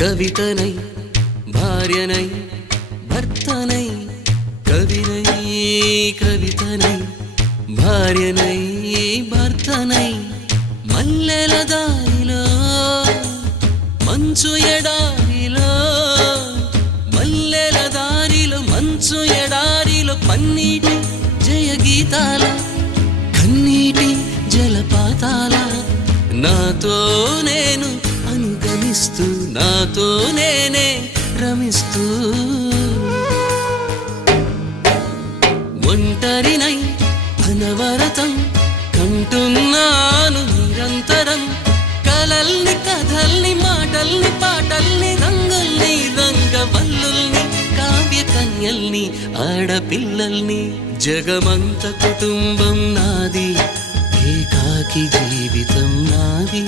కవితనై భార్యనై భర్తనై కవినై కవితనై భార్యనై భర్తనై మల్లెల దారిలో మంచు ఎడారిలో మల్లెల దారిలో మంచు ఎడారిలో పన్నీటి జయగీతాల కన్నీటి జలపాతాల నాతో నేను అనుగమిస్తూ నాతో నేనే రమిస్తూ ఒంటరినై అనవరతం కంటున్నాను నిరంతరం కలల్ని కథల్ని మాటల్ని పాటల్ని రంగుల్ని రంగవల్లుల్ని కావ్య కన్యల్ని ఆడపిల్లల్ని జగమంత కుటుంబం నాది ఏకాకి జీవితం నాది